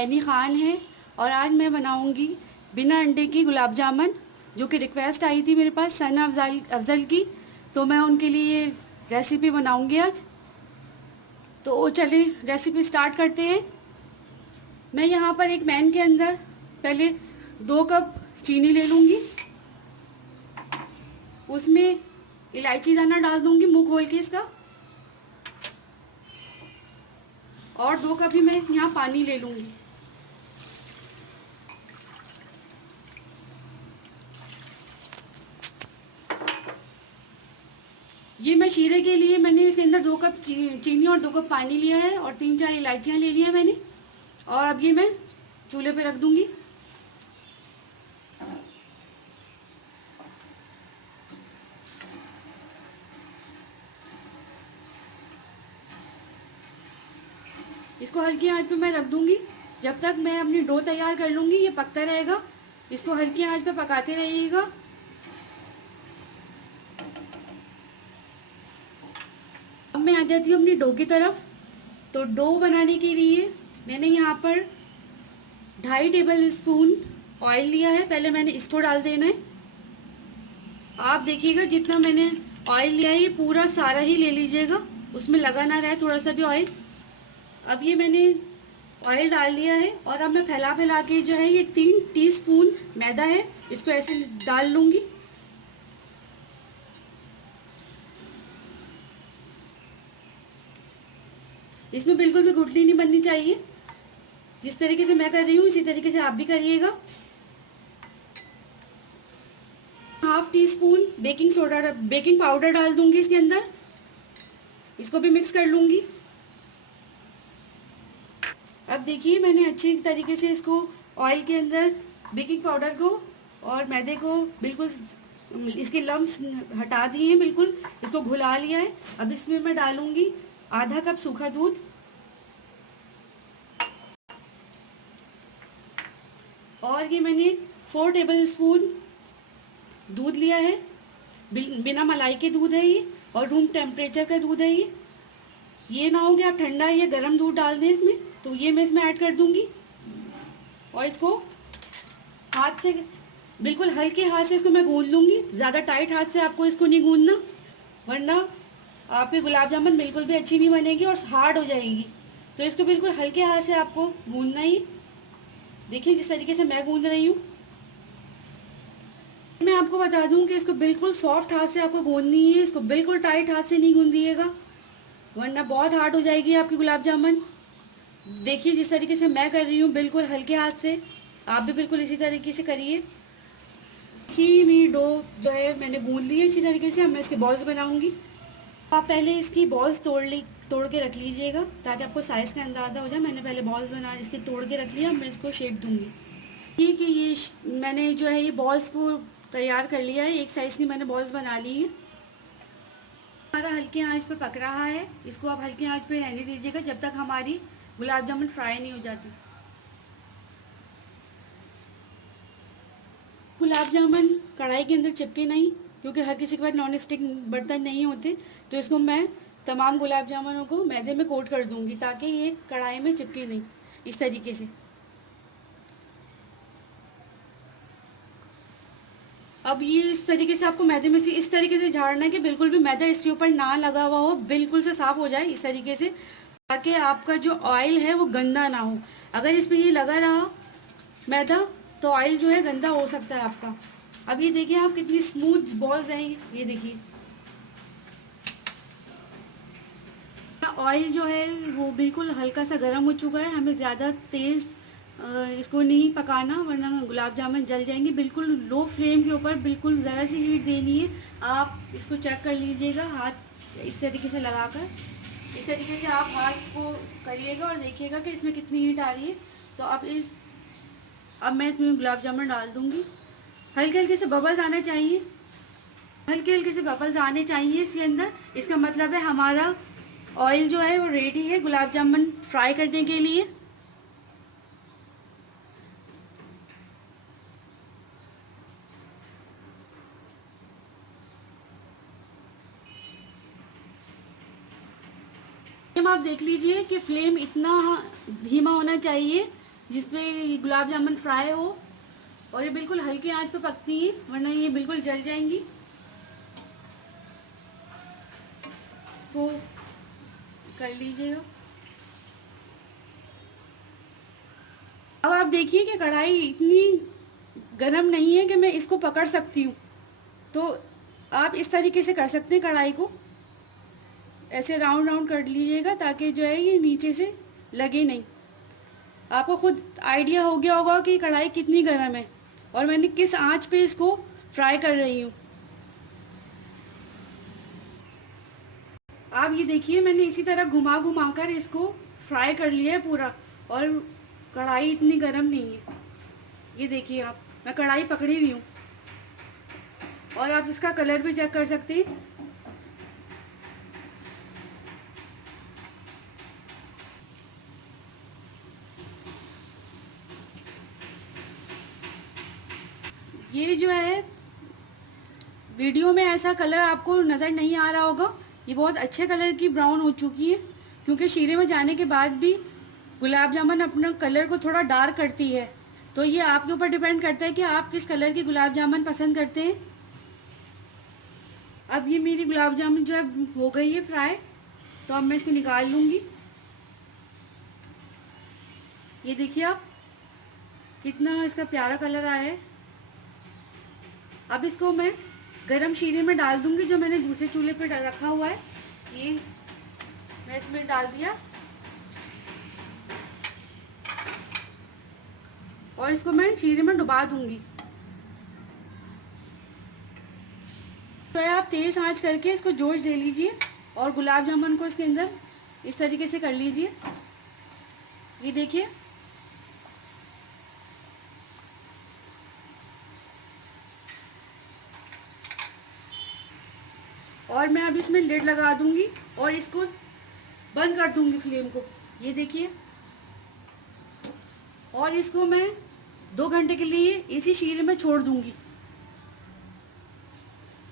Any Khan है और आज मैं बनाऊंगी बिना अंडे की गुलाब जामुन, जो कि रिक्वेस्ट आई थी मेरे पास सना अफजल की। तो मैं उनके लिए रेसिपी बनाऊंगी आज। तो चलिए रेसिपी स्टार्ट करते हैं। मैं यहाँ पर एक पैन के अंदर पहले 2 कप चीनी ले लूँगी। उसमें इलायची दाना डाल दूँगी मुँह खोल के इसका, और 2 कप ही मैं यहाँ पानी ले लूँगी। ये मैं शीरे के लिए मैंने इसके अंदर 2 कप चीनी और 2 कप पानी लिया है और 3-4 इलायचियाँ ले ली हैं मैंने। और अब ये मैं चूल्हे पे रख दूँगी। इसको हल्की आंच पे मैं रख दूँगी जब तक मैं अपनी डो तैयार कर लूँगी। ये पकता रहेगा, इसको हल्की आंच पे पकाते रहिएगा। अब मैं आ जाती हूँ अपनी डो की तरफ। तो डो बनाने के लिए मैंने यहाँ पर 2.5 टेबल स्पून ऑयल लिया है। पहले मैंने इसको डाल देना है। आप देखिएगा जितना मैंने ऑयल लिया है ये पूरा सारा ही ले लीजिएगा, उसमें लगा ना रहे थोड़ा सा भी ऑयल। अब ये मैंने ऑयल डाल लिया है और अब मैं फैला फैला के जो है ये 3 टीस्पून मैदा है, इसको ऐसे डाल लूँगी। इसमें बिल्कुल भी गुठली नहीं बननी चाहिए। जिस तरीके से मैं कर रही हूँ इसी तरीके से आप भी करिएगा। Half tea spoon baking powder डाल दूंगी इसके अंदर, इसको भी मिक्स कर लूँगी। अब देखिए मैंने अच्छे तरीके से इसको ऑयल के अंदर बेकिंग पाउडर को और मैदे को बिल्कुल इसके लम्स हटा दिए हैं, बिल्कुल इसको घुला लिया है। अब इसमें मैं डालूंगी आधा कप सूखा दूध, और ये मैंने 4 टेबल स्पून दूध लिया है। बिना मलाई के दूध है ये और रूम टेम्परेचर का दूध है ये ना हो कि आप ठंडा या गर्म दूध डाल दें इसमें। तो ये मैं इसमें ऐड कर दूंगी और इसको हाथ से बिल्कुल हल्के हाथ से इसको मैं गूंद लूँगी। ज़्यादा टाइट हाथ से आपको इसको नहीं गूंदना, वरना आपके गुलाब जामुन बिल्कुल भी अच्छी नहीं बनेगी और हार्ड हो जाएगी। तो इसको बिल्कुल हल्के हाथ से आपको गूंदना ही। देखिए जिस तरीके से मैं गूंद रही हूँ। मैं आपको बता दूं कि इसको बिल्कुल सॉफ्ट हाथ से आपको गूंदनी है, इसको बिल्कुल टाइट हाथ से नहीं गूंदिएगा, वरना बहुत हार्ड हो जाएगी आपकी गुलाब जामुन। देखिए जिस तरीके से मैं कर रही हूँ बिल्कुल हल्के हाथ से, आप भी बिल्कुल इसी तरीके से करिए। कि मेरी डो जो है मैंने गूंद ली है अच्छी तरीके से। अब मैं इसके बॉल्स बनाऊंगी। आप पहले इसकी बॉल्स तोड़ के रख लीजिएगा ताकि आपको साइज़ का अंदाज़ा हो जाए। मैंने पहले बॉल्स बना इसके तोड़ के रख लिया। मैं इसको शेप दूंगी। ठीक है, ये मैंने जो है ये बॉल्स को तैयार कर लिया है। एक साइज़ की मैंने बॉल्स बना ली है। हमारा हल्की आंच पे पक रहा है, इसको आप हल्की आंच पे रहने दीजिएगा जब तक हमारी गुलाब जामुन फ्राई नहीं हो जाती। गुलाब जामुन कढ़ाई के अंदर चिपके नहीं, क्योंकि हर किसी के पास नॉन स्टिक बर्तन नहीं होते। तो इसको मैं तमाम गुलाब जामुनों को मैदे में कोट कर दूंगी ताकि ये कढ़ाई में चिपके नहीं, इस तरीके से। अब ये इस तरीके से आपको मैदे में से इस तरीके से झाड़ना है कि बिल्कुल भी मैदा इसके ऊपर ना लगा हुआ हो, बिल्कुल से साफ़ हो जाए इस तरीके से, ताकि आपका जो ऑयल है वो गंदा ना हो। अगर इस पर ये लगा रहा मैदा तो ऑयल जो है गंदा हो सकता है आपका। अब ये देखिए आप कितनी स्मूथ बॉल्स हैं, ये देखिए। ऑयल जो है वो बिल्कुल हल्का सा गर्म हो चुका है। हमें ज़्यादा तेज़ इसको नहीं पकाना, वरना गुलाब जामुन जल जाएंगे। बिल्कुल लो फ्लेम के ऊपर बिल्कुल ज़रा सी हीट देनी है। आप इसको चेक कर लीजिएगा हाथ इस तरीके से लगाकर। इस तरीके से आप हाथ को करिएगा और देखिएगा कि इसमें कितनी हीट आ रही है। तो अब मैं इसमें गुलाब जामुन डाल दूँगी। हल्के हल्के से बबल्स आना चाहिए, हल्के हल्के से बबल्स आने चाहिए इसके अंदर। इसका मतलब है हमारा ऑयल जो है वो रेडी है गुलाब जामुन फ्राई करने के लिए। आप देख लीजिए कि फ्लेम इतना धीमा होना चाहिए जिसपे गुलाब जामुन फ्राई हो, और ये बिल्कुल हल्की आंच पे पकती हैं, वरना ये बिल्कुल जल जाएंगी। तो कर लीजिएगा। अब आप देखिए कि कढ़ाई इतनी गरम नहीं है कि मैं इसको पकड़ सकती हूँ। तो आप इस तरीके से कर सकते हैं, कढ़ाई को ऐसे राउंड राउंड कर लीजिएगा ताकि जो है ये नीचे से लगे नहीं। आपको खुद आइडिया हो गया होगा कि कढ़ाई कितनी गर्म है और मैंने किस आंच पे इसको फ्राई कर रही हूँ। आप ये देखिए, मैंने इसी तरह घुमा घुमा कर इसको फ्राई कर लिया है पूरा, और कढ़ाई इतनी गर्म नहीं है। ये देखिए आप, मैं कढ़ाई पकड़ी हुई हूँ, और आप इसका कलर भी चेक कर सकते हैं। ये जो है वीडियो में ऐसा कलर आपको नज़र नहीं आ रहा होगा, ये बहुत अच्छे कलर की ब्राउन हो चुकी है, क्योंकि शीरे में जाने के बाद भी गुलाब जामुन अपना कलर को थोड़ा डार्क करती है। तो ये आपके ऊपर डिपेंड करता है कि आप किस कलर की गुलाब जामुन पसंद करते हैं। अब ये मेरी गुलाब जामुन जो है हो गई है फ्राई, तो अब मैं इसको निकाल लूँगी। ये देखिए आप, कितना इसका प्यारा कलर आया है। अब इसको मैं गरम शीरे में डाल दूंगी, जो मैंने दूसरे चूल्हे पर रखा हुआ है। ये मैं इसमें डाल दिया, और इसको मैं शीरे में डुबा दूंगी। तो आप तेज आंच करके इसको जोश दे लीजिए, और गुलाब जामुन को इसके अंदर इस तरीके से कर लीजिए। ये देखिए, और मैं अब इसमें लिड लगा दूंगी और इसको बंद कर दूंगी फ्लेम को। ये देखिए, और इसको मैं 2 घंटे के लिए इसी शीरे में छोड़ दूंगी।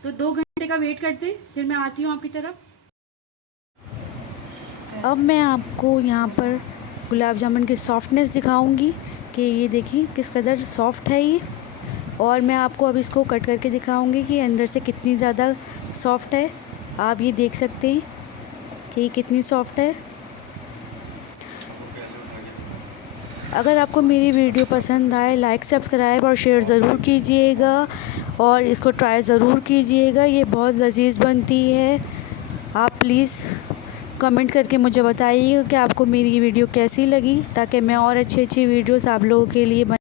तो 2 घंटे का वेट करते, फिर मैं आती हूँ आपकी तरफ। अब मैं आपको यहाँ पर गुलाब जामुन की सॉफ्टनेस दिखाऊंगी कि ये देखिए किस कदर सॉफ्ट है ये, और मैं आपको अब इसको कट करके दिखाऊंगी कि अंदर से कितनी ज़्यादा सॉफ्ट है। आप ये देख सकते हैं कि ये कितनी सॉफ्ट है। अगर आपको मेरी वीडियो पसंद आए, लाइक सब्सक्राइब और शेयर ज़रूर कीजिएगा, और इसको ट्राई ज़रूर कीजिएगा। ये बहुत लजीज बनती है। आप प्लीज़ कमेंट करके मुझे बताइएगा कि आपको मेरी वीडियो कैसी लगी, ताकि मैं और अच्छी अच्छी वीडियोस आप लोगों के लिए